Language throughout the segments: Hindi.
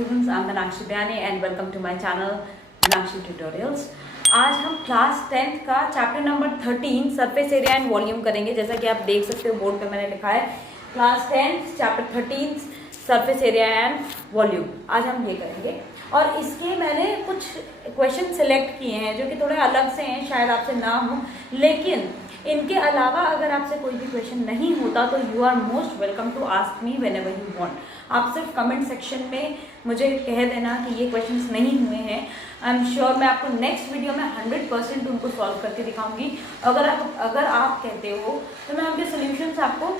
students, I'm Meenakshi Biyani and welcome to my channel Meenakshi Tutorials. आज हम क्लास 10th का chapter number 13 surface area and volume करेंगे। जैसा कि आप देख सकते हो बोर्ड पे मैंने लिखा है class 10th chapter 13 surface area and volume. आज हम ये करेंगे और इसके मैंने कुछ क्वेश्चन सिलेक्ट किए हैं जो कि थोड़े अलग से हैं, शायद आपसे ना हो, लेकिन इनके अलावा अगर आपसे कोई भी क्वेश्चन नहीं होता तो you are most welcome to ask me whenever you want. आप सिर्फ कमेंट सेक्शन में मुझे कह देना कि ये क्वेश्चंस नहीं हुए हैं। आई एम श्योर मैं आपको नेक्स्ट वीडियो में 100% उनको सॉल्व करके दिखाऊंगी। अगर आप कहते हो तो मैं उनके सोल्यूशंस आपको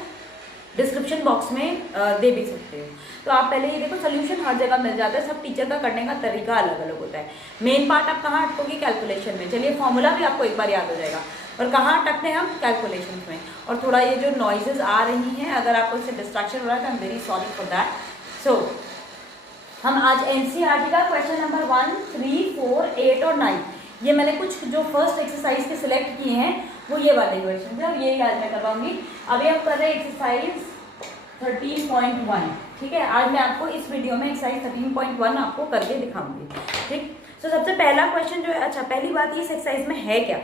डिस्क्रिप्शन बॉक्स में दे भी सकते हो। तो आप पहले ये देखो, सोल्यूशन हर जगह मिल जाता है, सब टीचर का करने का तरीका अलग अलग होता है। मेन पार्ट आप कहाँ अटकोगे? कैलकुलेशन में। चलिए फॉर्मूला भी आपको एक बार याद हो जाएगा, और कहाँ अटकते हैं हम? कैलकुलेशन में। और थोड़ा ये जो नॉइजेज आ रही हैं, अगर आपको इससे डिस्ट्रैक्शन हो रहा है तो I am very sorry for that. So हम आज एनसीईआरटी का क्वेश्चन नंबर 1, 3, 4, 8 और 9, ये मैंने कुछ जो फर्स्ट एक्सरसाइज के सिलेक्ट किए हैं वो ये वाले क्वेश्चन थे, और ये आज मैं करवाऊंगी। अभी हम कर रहे हैं एक्सरसाइज 13.1। ठीक है, आज मैं आपको इस वीडियो में एक्सरसाइज 13.1 आपको करके दिखाऊंगी। ठीक, तो सबसे पहला क्वेश्चन जो है, अच्छा पहली बात इस एक्सरसाइज में है क्या।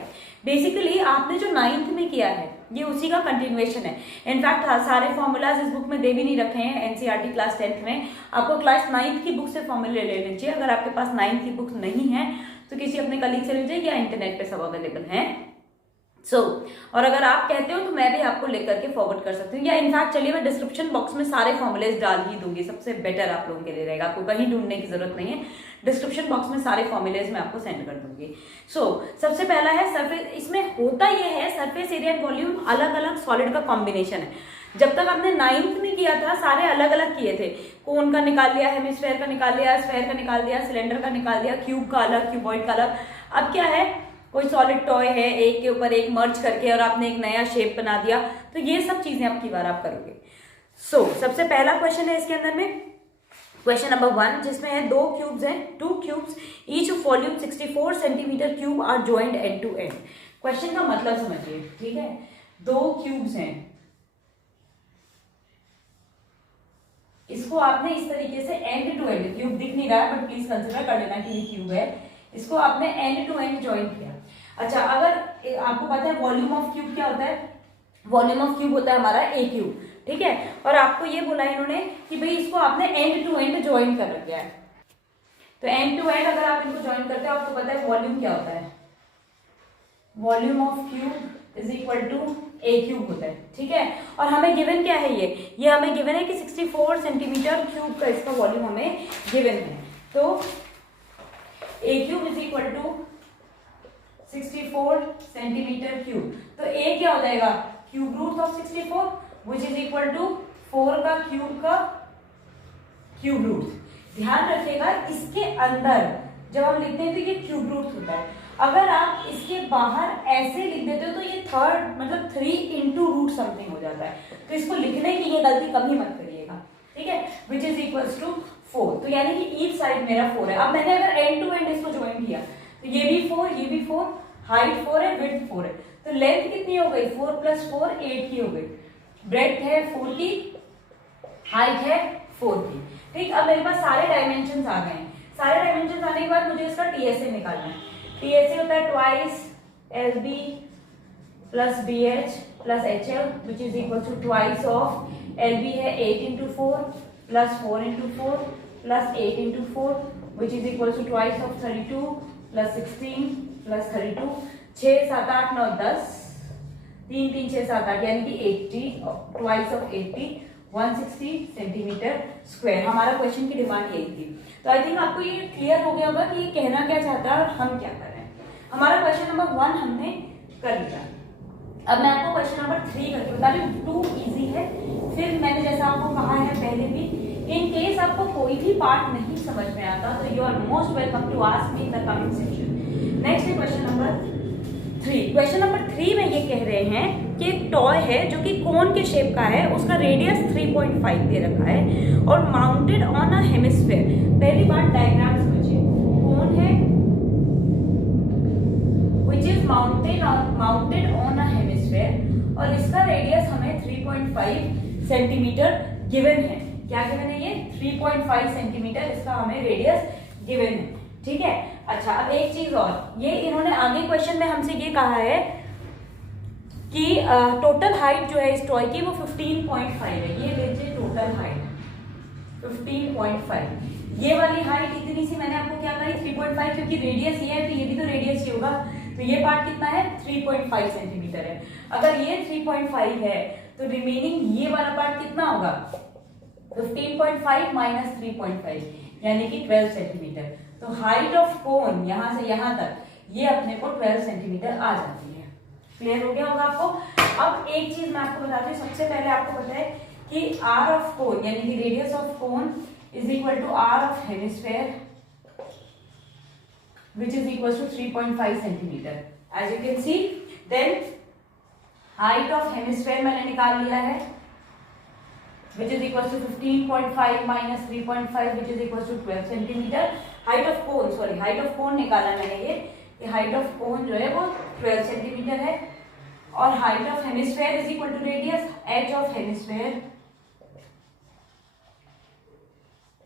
बेसिकली आपने जो 9th में किया है ये उसी का कंटिन्यूएशन है। इनफैक्ट सारे फॉर्मूलाज इस बुक में दे भी नहीं रखे हैं। एनसीईआरटी क्लास 10th में आपको क्लास 9th की बुक से फॉर्मूले ले लेने चाहिए। अगर आपके पास 9th की बुक नहीं है तो किसी अपने कलीग से लीजिए, या इंटरनेट पे सब अवेलेबल हैं। और अगर आप कहते हो तो मैं भी आपको लेकर के फॉरवर्ड कर सकती हूँ, या इनफैक्ट चलिए मैं डिस्क्रिप्शन बॉक्स में सारे फॉर्मूलेज डाल ही दूंगी, सबसे बेटर आप लोगों के लिए रहेगा। आपको कहीं ढूंढने की जरूरत नहीं है, डिस्क्रिप्शन बॉक्स में सारे फॉर्मूलेज मैं आपको सेंड कर दूंगी। सबसे पहला है सरफेस। इसमें होता यह है सरफेस एरिया एंड वॉल्यूम अलग अलग सॉलिड का कॉम्बिनेशन है। जब तक आपने 9th में किया था सारे अलग अलग किए थे। कोन का निकाल लिया, हेमिस्फेयर का निकाल लिया, स्फेयर का निकाल दिया, सिलेंडर का निकाल दिया, क्यूब का अलग, क्यूबॉइड का अलग। अब क्या है, कोई सॉलिड टॉय है, एक के ऊपर एक मर्ज करके और आपने एक नया शेप बना दिया, तो ये सब चीजें अब की बार आप करोगे। सबसे पहला क्वेश्चन है इसके अंदर में, क्वेश्चन नंबर 1, जिसमें है 2 क्यूब्स हैं, 2 cubes each of volume 64 centimetre cube are joint end to end. Question का मतलब समझिए। ठीक है, 2 क्यूब्स हैं, इसको आपने इस तरीके से एंड टू एंड, क्यूब दिख नहीं रहा है बट प्लीज कंसिडर कर लेना कि ये क्यूब है, इसको आपने एंड टू एंड ज्वाइन किया। अच्छा, अगर आपको पता है वॉल्यूम ऑफ क्यूब क्या होता है, वॉल्यूम ऑफ क्यूब होता है हमारा ए क्यूब। ठीक है, और आपको ये बोला इन्होंने कि भाई इसको आपने एंड टू एंड ज्वाइन कर रखा है। तो एंड टू एंड अगर आप इनको ज्वाइन करते हो, आपको पता है वॉल्यूम क्या होता है, volume of cube is equal to A cube होता है। ठीक है, और हमें गिवन क्या है, ये हमें गिवन है कि 64 सेंटीमीटर क्यूब का इसका वॉल्यूम हमें गिवन है। तो a cube is equal to 64 centimetre cube. तो ए क्या हो जाएगा, cube root of 64 which is equal to 4 का क्यूब रूट। ध्यान रखिएगा इसके अंदर जब हम लिखते हैं तो ये क्यूब रूट होता है। अगर आप इसके बाहर ऐसे लिख देते हो तो ये 3 इंटू रूट समथिंग हो जाता है। तो इसको लिखने की ये गलती कभी मत करिएगा। ठीक है, विच इज इक्वल टू 4। तो यानी कि ईच साइड मेरा 4 है। अब मैंने अगर एंड टू एंड इसको ज्वाइन किया तो ये भी 4, ये भी 4, हाइट 4 है, विड्थ 4 है, तो लेंथ कितनी हो गई, 4 + 4 8 की हो गई, ब्रेड्थ है 4 की, हाइट है 4 की। ठीक, अब मेरे पास सारे डायमेंशन आ गए हैं। सारे डायमेंशन आने के बाद मुझे इसका टीएसए निकालना है। टीएसए होता है twice LB plus BH plus HL which is equal to twice of LB है 8 × 4 plus 4 × 4 plus 8 × 4 which is equal to twice of 32 plus 16 plus 32, 6, 7, 8, 9, 10, 3, 3, 6, 7, 8 यानी कि 80, ट्वाइस ऑफ 80, 160 सेंटीमीटर स्क्वायर। हमारा क्वेश्चन की डिमांड यही थी। तो आई थिंक आपको ये क्लियर हो गया होगा कि ये कहना क्या चाहता है और हम क्या कर रहे हैं। हमारा क्वेश्चन नंबर 1 हमने कर लिया। अब मैं आपको क्वेश्चन नंबर 3 करके बता रही हूँ। 2 इजी है। फिर मैंने जैसा आपको कहा है पहले भी, इन केस आपको कोई भी पार्ट नहीं समझ में आता तो you are most welcome to ask me in the comment section. Next है क्वेश्चन नंबर 3। क्वेश्चन नंबर 3 में ये कह रहे हैं कि एक टॉय है जो कि कोन के शेप का है, उसका रेडियस 3.5 दे रखा है और माउंटेड ऑन अ हेमिस्फेयर। पहली बात डायग्राम समझिए, कोन है which is mounted on a hemisphere और इसका रेडियस हमें 3.5 सेंटीमीटर गिवन है। क्या गिवन है ये 3.5 सेंटीमीटर इसका हमें रेडियस गिवन है, ठीक है। अच्छा अब एक चीज और, ये इन्होंने आगे क्वेश्चन में हमसे ये कहा है कि टोटल हाइट जो है इस टॉय की वो 15.5 है। ये लीजिए टोटल हाइट 15.5, ये वाली हाइट इतनी सी मैंने आपको क्या कही 3.5, क्योंकि रेडियस ये है तो ये भी तो रेडियस ही होगा, तो ये पार्ट कितना है 3.5 सेंटीमीटर है। अगर ये 3.5 है तो रिमेनिंग ये वाला पार्ट कितना होगा 15.5 माइनस 3.5 यानी कि 12 सेंटीमीटर। तो हाइट ऑफ कोन यहां से यहां तक ये अपने को 12 सेंटीमीटर आ जाती है। क्लियर हो गया होगा आपको। अब एक चीज मैं आपको बताती हूँ, सबसे पहले आपको पता है कि आर ऑफ कोन यानी कि radius of cone is equal to R of hemisphere which is equals to 3.5 centimeter. As you can see, then height of hemisphere मैंने निकाल लिया है which is equals to 15.5 minus 3.5 which is equals to 12 centimeter. Height of cone, sorry, height of cone निकाला मैंने ये height of cone जो है वो 12 सेंटीमीटर है, और height of hemisphere is equal to radius h of hemisphere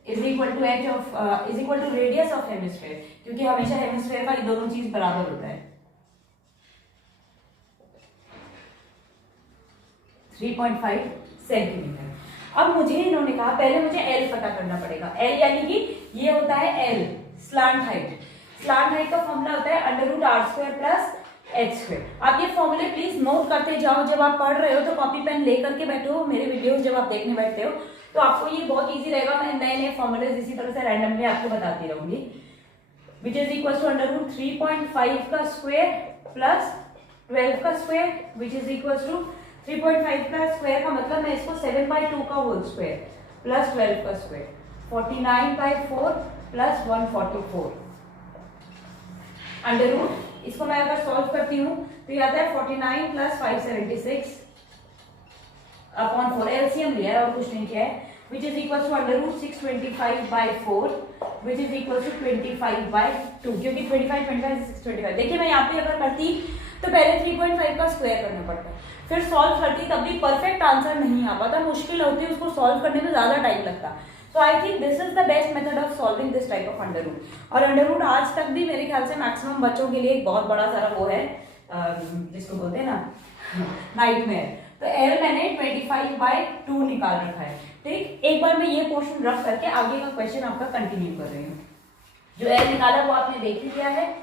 is equal to radius of hemisphere, क्योंकि हमेशा हेमिस्फेयर का ये दोनों चीज बराबर होता है 3.5 सेंटीमीटर। अब मुझे इन्होंने कहा पहले मुझे L पता करना पड़ेगा। L यानी कि ये होता है L slant height. Slant height का फॉर्मूला होता है √r² प्लस h²। आप ये फॉर्मूले प्लीज नोट करते जाओ, जब आप पढ़ रहे हो तो कॉपी पेन लेकर के बैठो, मेरे वीडियोस जब आप देखने बैठते हो तो आपको ये बहुत इजी रहेगा। मैं नए नए फॉर्मूलेज इसी तरह से रैंडमली आपको बताती रहूंगी। विच इज इक्वल टू √3.5 का स्क्वायर प्लस 12 का square which is equal to 3.5 का स्क्वायर का मतलब मैं इसको 7/2 का होल स्क्वायर प्लस 12 का स्क्वायर 49/4 प्लस 144 अंडर रूट। इसको मैं अगर सॉल्व करती हूँ तो ये आता है 49 प्लस 576 अपॉन 4, एलसीएम लिया है और कुछ नहीं किया है, which is equal to √625/4 which is equal to 25/2, क्योंकि 25 25 625। देखिए मैं यहाँ पे अगर करती तो पहले 3.5 का स्क्वायर करना पड़ता, फिर सॉल्व करती तब भी परफेक्ट आंसर नहीं आ पाता, मुश्किल होती है, उसको सॉल्व करने में ज्यादा टाइम लगता। So I think this is the best method of solving this type of under root. और अंडर रूट आज तक भी मेरे ख्याल से मैक्सिमम बच्चों के लिए एक बहुत बड़ा सारा वो है जिसको बोलते हैं ना नाइटमेयर। तो L मैंने 25/2 निकाल रखा है, ठीक। एक बार मैं ये पोर्शन रख करके आगे का क्वेश्चन आपका कंटिन्यू कर रही हूँ। जो L निकाला वो आपने देख लिया है।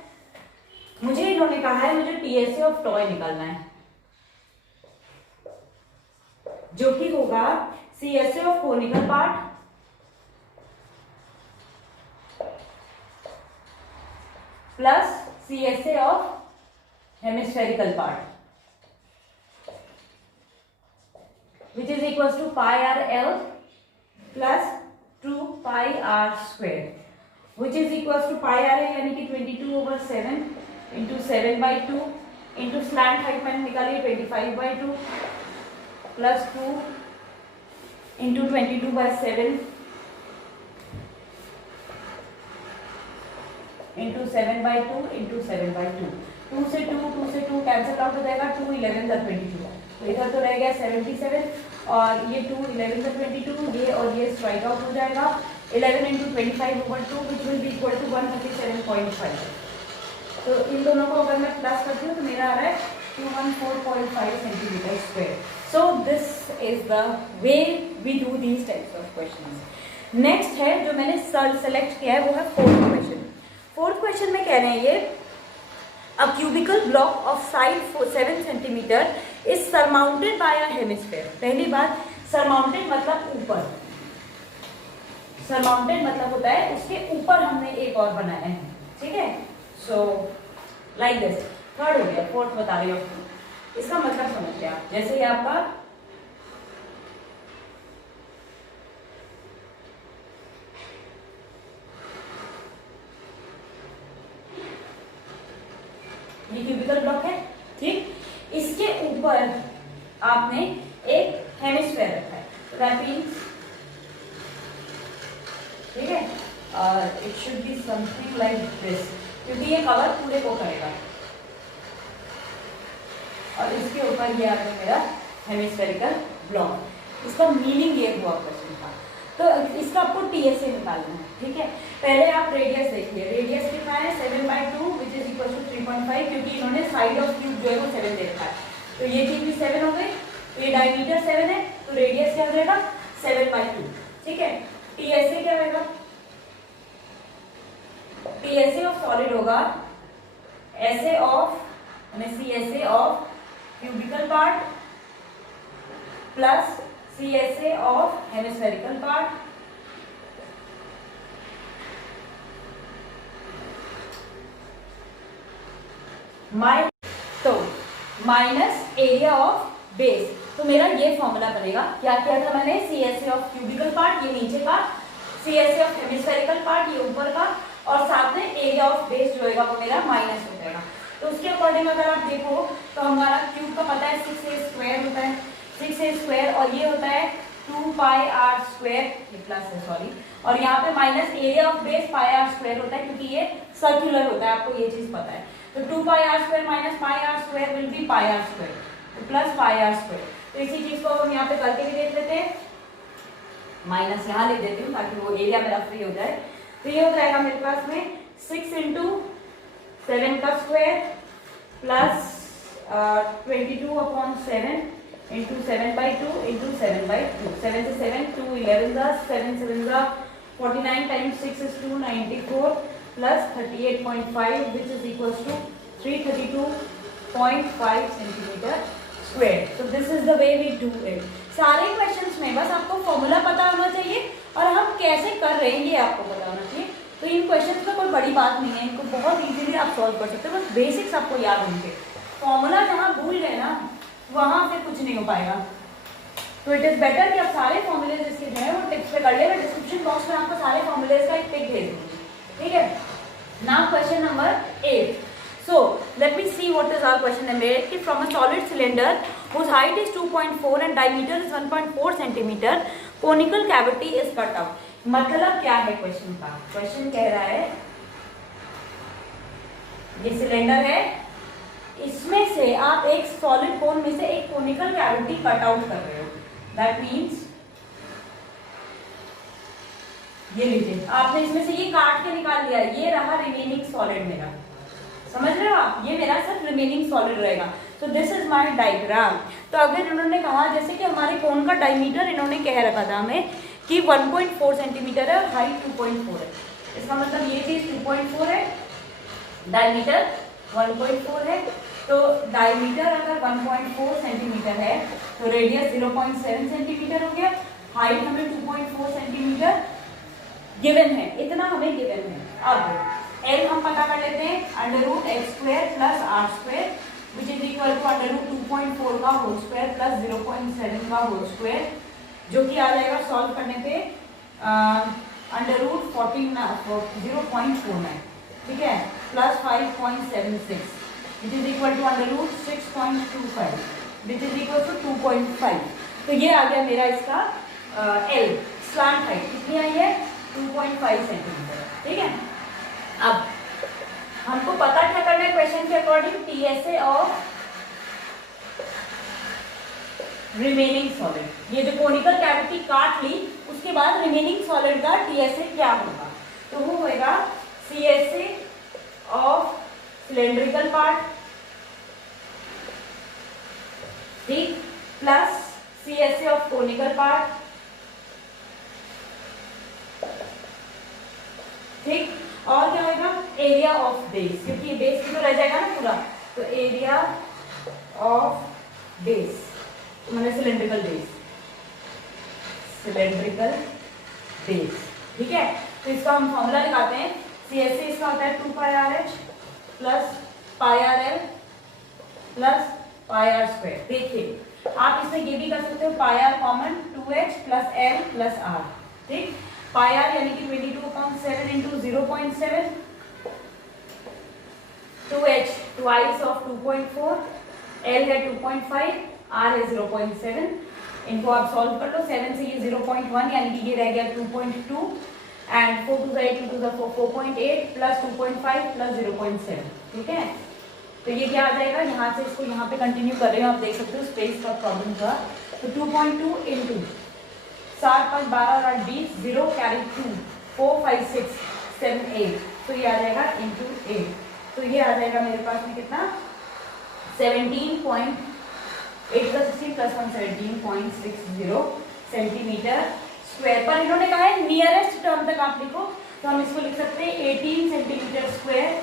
मुझे इन्होंने कहा है मुझे TSA ऑफ टॉय निकालना है, जो कि होगा CSA of conical part plus CSA of hemispherical part which is equals to πRL plus 2πr² which is equals to πRL यानी कि 22/7 into 7/2 into slant height मैंने निकाली 25/2 plus 2 into 22/7 into 7/2 into 7/2। 2 से 2 कैंसिल आउट हो जाएगा, 2 11 × 22, तो इधर तो रह गया 77 और ये 2 11 × 22, ये और ये स्ट्राइक आउट हो जाएगा। 11 × 25/2 which will be equal to 137.5। तो इन दोनों को अगर मैं प्लस करती हूँ तो मेरा आ रहा है 214.5 centimetre square. So this is the way we do these types of questions. Next है जो मैंने सेलेक्ट किया है वो है फोर्थ क्वेश्चन। फोर्थ क्वेश्चन में कह रहे हैं ये A cubical block of side 7 centimeter is surmounted by a hemisphere। पहली बात, surmounted मतलब ऊपर, surmounted मतलब होता है उसके ऊपर हमने एक और बनाया है, ठीक है। सो लाइक दिस, थर्ड हो गया, फोर्थ बता रही हूँ। इसका मतलब समझते हैं आप, जैसे ये आपका ये क्यूबिकल ब्लॉक है, ठीक। इसके ऊपर आपने एक हेमिस्फेयर रखा है, तो दैट मींस, ठीक है, it should be something like this, क्योंकि ये कवर पूरे को करेगा और इसके ऊपर ये आपका मेरा हेमिस्फेरिकल ब्लॉक। इसका मीनिंग ये हुआ क्वेश्चन था। तो इसका आपको TSA निकालना है, ठीक है। पहले आप रेडियस देखिए, रेडियस कितना है 7/2 विच इज इक्वल टू 3.5, क्योंकि इन्होंने साइड ऑफ क्यूब जो है वो 7 दे रखा है, तो ये चीज भी 7 हो गई, तो ये डायमीटर 7 है, तो रेडियस क्या हो जाएगा 7/2, ठीक है। TSA क्या रहेगा, TSA ऑफ सॉलिड होगा SA of CSA of cubicle part plus CSA of hemispherical part minus area of base. तो मेरा ये फॉर्मूला बनेगा, क्या किया था मैंने, CSA ऑफ क्यूबिकल पार्ट ये नीचे का, CSA ऑफ हेमिस्फेरिकल पार्ट ये ऊपर का, और साथ में एरिया ऑफ बेस जो होगा वो मेरा माइनस हो जाएगा। तो उसके अकॉर्डिंग अगर आप देखो तो हमारा क्यूब का पता है 6a² होता है, 6a², और ये होता है 2πr², ये प्लस है सॉरी, और यहाँ पे minus area of base πr² होता है, क्योंकि ये सर्कुलर होता है, आपको ये चीज पता है। तो 2πr² minus πr² will be πr², तो प्लस πr²। तो इसी चीज को हम यहाँ पे करके भी देख लेते हैं, माइनस यहाँ लिख देती हूँ ताकि वो एरिया मेरा फ्री हो जाए। तो ये हो जाएगा मेरे पास में 6 × 7 का स्क्वायर प्लस 22/7 × 7/2 × 7/2, 7 से 7 2 11 7 7 49 times 6 is 294 plus 38.5 which is equal to 332.5 centimetre square. तो this is the way we do it. सारे क्वेश्चंस में बस आपको फॉर्मूला पता होना चाहिए और हम कैसे कर रहे हैं ये आपको पता होना चाहिए। तो इन क्वेश्चंस में कोई बड़ी बात नहीं है, इनको बहुत इजीली आप सॉल्व कर सकते हो, बस बेसिक्स आपको याद होंगे। फॉर्मूला जहाँ भूल गए ना वहाँ फिर कुछ नहीं हो पाएगा। तो इट इज बेटर कि आप सारे फॉर्मूलेज इसके जो है वो टिप्स पे कर ले। मैं डिस्क्रिप्शन बॉक्स में आपको सारे फॉर्मूलेज का एक पिक भेज दूँगी, ठीक है। Now question number 8. So let me see what is our question number 8. From a solid cylinder whose height is 2.4 and diameter is 1.4 centimeter, conical cavity is cut out. मतलब क्या है क्वेश्चन का? क्वेश्चन कह रहा है ये सिलेंडर है, इसमें से आप एक सॉलिड कोन में से एक कोनिकल कैविटी कट आउट कर रहे हो। दैट मीन्स ये लीजिए, आपने इसमें से ये काट के निकाल लिया, ये रहा रिमेनिंग सॉलिड मेरा, समझ रहे हो आप, ये मेरा सिर्फ रिमेनिंग सॉलिड रहेगा। तो दिस इज माय डायग्राम। तो अगर इन्होंने कहा जैसे कि हमारे कोन का डायमीटर इन्होंने कह रखा था हमें कि 1.4 सेंटीमीटर है और हाइट 2.4 है, इसका मतलब ये चीज 2.4 है, डायमीटर 1.4 है। तो डायमीटर अगर 1.4 सेंटीमीटर है तो रेडियस 0.7 सेंटीमीटर हो गया, हाइट हमें 2.4 सेंटीमीटर गिवन है, इतना हमें गिवन है। अब एल हम पता कर लेते हैं, √x² plus r² which is equal to √2.4 का होल स्क्वायर प्लस 0.7 का होल स्क्वायर, जो कि आ जाएगा सॉल्व करने पे √0.49, ठीक है, plus 5.76 which is equal to √6.25 which is equal to 2.5। तो ये आ गया मेरा इसका एल, स्लांट हाइट कितनी आई है 2.5 सेंटीमीटर, ठीक है। अब हमको पता क्या करना है क्वेश्चन के according, TSA of remaining solid. ये जो कोनिकल कैविटी काट ली उसके बाद रिमेनिंग सॉलिड का TSA क्या होगा, तो वो होगा CSA ऑफ सिलेंड्रिकल पार्ट, ठीक, plus CSA of conical part, ठीक, और क्या होगा एरिया ऑफ बेस, क्योंकि बेस भी तो रह जाएगा ना पूरा, तो एरिया ऑफ बेस मतलब सिलेंड्रिकल बेस, सिलेंड्रिकल बेस, ठीक है। तो इसका हम फॉर्मूला लगाते हैं, CSA इसका होता है 2πRH plus πRL plus πr²। देखिए आप इसमें ये भी कर सकते हो πr common 2h plus l plus r, ठीक, πr यानी कि 22/7 × 0.7, 2h ट्वाइस ऑफ 2.4, l है 2.5, r है 0.7, इनको आप सॉल्व कर लो, 7 से ये 0.1 यानी कि ये रह गया 2.2 and 4 to the 8 2 to the 4.8 plus 2.5 plus 0.7, ठीक है। तो ये क्या आ जाएगा, यहाँ से इसको यहाँ पे कंटिन्यू कर रहे हो, आप देख सकते हो स्पेस का प्रॉब्लम था। तो 2.2 × 7 5 12 और 8 20, 0 कैरी 2, 4 5 6 7 8, तो ये आ जाएगा इंटू 8, तो ये आ जाएगा मेरे पास में कितना 17.8 + 1 17.60 सेंटीमीटर स्क्वायर। पर इन्होंने कहा है नियरेस्ट टर्म तक आप लिखो, तो हम इसको लिख सकते हैं 18 सेंटीमीटर स्क्वायर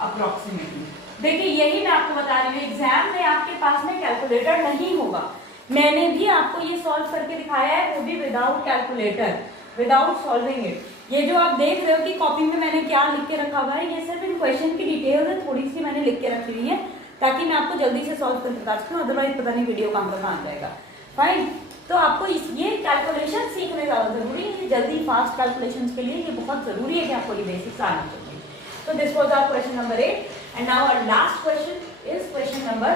अप्रोक्सीमेटली। देखिए यही मैं आपको बता रही हूँ, एग्जाम में आपके पास में कैलकुलेटर नहीं होगा, मैंने भी आपको ये सॉल्व करके दिखाया है, वो भी without calculator, without solving it. ये जो आप देख रहे हो कि कॉपी में मैंने क्या लिख के रखा हुआ है, ये सिर्फ इन क्वेश्चन की डिटेल है, थोड़ी सी मैंने लिख के रखी हुई है ताकि मैं आपको जल्दी से सॉल्व करके बता सकूँ, अदरवाइज पता नहीं वीडियो कहाँ जाएगा। फाइन, तो आपको ये कैलकुलेशन सीखने ज़्यादा जरूरी है, जल्दी फास्ट कैलकुलेशन के लिए ये बहुत जरूरी है कि आपको ये बेसिक्स आना चाहिए। तो this was our question number 8 and now our last question is question number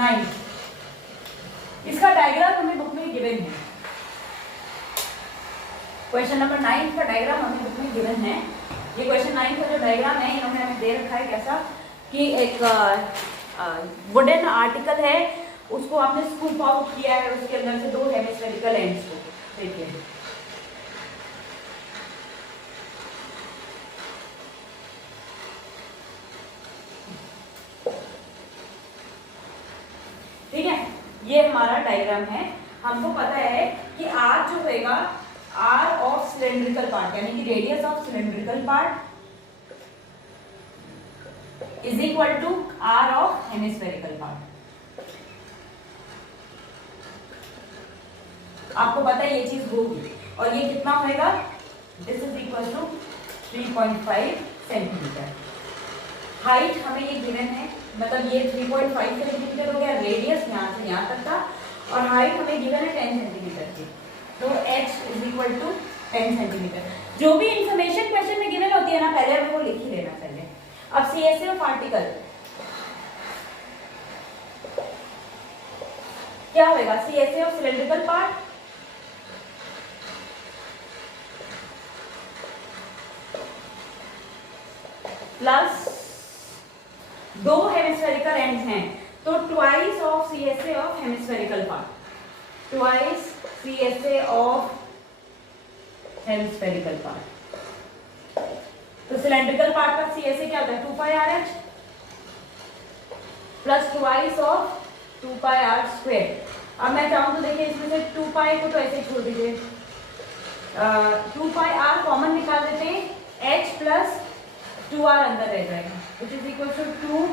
9। इसका डायग्राम हमें बुक में गिवन है, क्वेश्चन नंबर 9 का डायग्राम हमें बुक में गिवन है। ये क्वेश्चन 9 का जो डायग्राम है इन्होंने हमें दे रखा है कैसा कि एक वुडन आर्टिकल है, उसको आपने स्कूप आउट किया है, उसके अंदर से 2 हेमिस्फेरिकल एंड्स को देखिए, ठीक है, ये हमारा डायग्राम है। हमको पता है कि आर जो होगा आर ऑफ सिलेंड्रिकल पार्ट यानी कि radius of cylindrical part is equal to R of hemispherical part. आपको पता है ये चीज होगी, और ये कितना होगा, this is equal to 3.5 centimetre. Height हमें ये गिवन है, मतलब ये 3.5 सेंटीमीटर हो गया, रेडियस यहाँ से यहाँ तक था, और हाइट हमें गिवन है 10 सेंटीमीटर की, तो h is equal to 10 centimetre. जो भी इंफॉर्मेशन क्वेश्चन में गिवन होती है ना, पहले हमें वो लिख ही लेना चाहिए। अब CSA ऑफ आर्टिकल क्या होगा, CSA of cylindrical part plus 2 hemispherical ends हैं, तो twice of CSA of hemispherical part, twice CSA of hemispherical part. तो सिलेंड्रिकल पार्ट का CSA क्या होता है, 2πRh plus twice of 2πr²। अब मैं चाहूँ तो देखिए इसमें से 2π को तो ऐसे छोड़ दीजिए, 2πr कॉमन निकाल देते हैं, h प्लस 2r अंदर रह जाएगा, which is equal to 2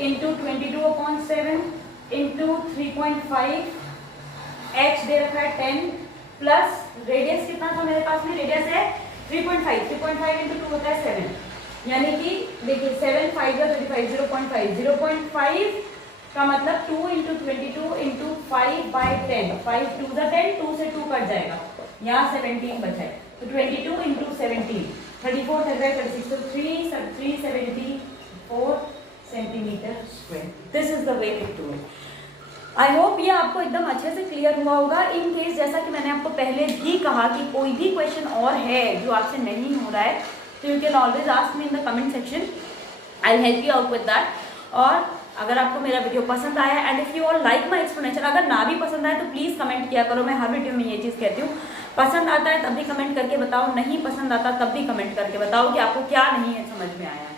into 22/7 into 3.5, h दे रखा है 10 प्लस रेडियस कितना था मेरे पास में, रेडियस है 3.5 इंटू 2 होता है 7, यानी कि देखिए 7 5 35 0.5 का मतलब 2 इंटू 22 इंटू 5/10, 5 2 10, 2 से 2 कट जाएगा, यहाँ 17 बचा है, तो 22 इंटू 17 34 35 36, तो 374 centimetre square. This is the way to do it. I hope ये आपको एकदम अच्छे से क्लियर हुआ होगा। इन केस जैसा कि मैंने आपको पहले भी कहा कि कोई भी क्वेश्चन और है जो आपसे नहीं हो रहा है, तो you can always ask me in the comment section, I will help you out with that. और अगर आपको मेरा वीडियो पसंद आया and if you all like my explanation, अगर ना भी पसंद आए तो प्लीज़ कमेंट किया करो, मैं हर वीडियो में ये चीज़ कहती हूँ, पसंद आता है तब भी कमेंट करके बताओ, नहीं पसंद आता तब भी कमेंट करके बताओ कि आपको क्या नहीं है समझ में आया है।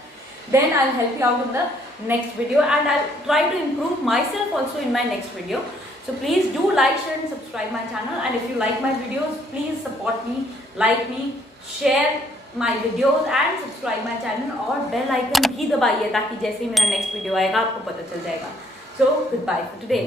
Then I'll help you out in the next video and I'll try to improve myself also in my next video. So please do like, share and subscribe my channel, and if you like my videos, please support me, like me, share my videos and subscribe my channel और bell icon भी दबाइए ताकि जैसे ही मेरा next video आएगा आपको पता चल जाएगा। So goodbye for today.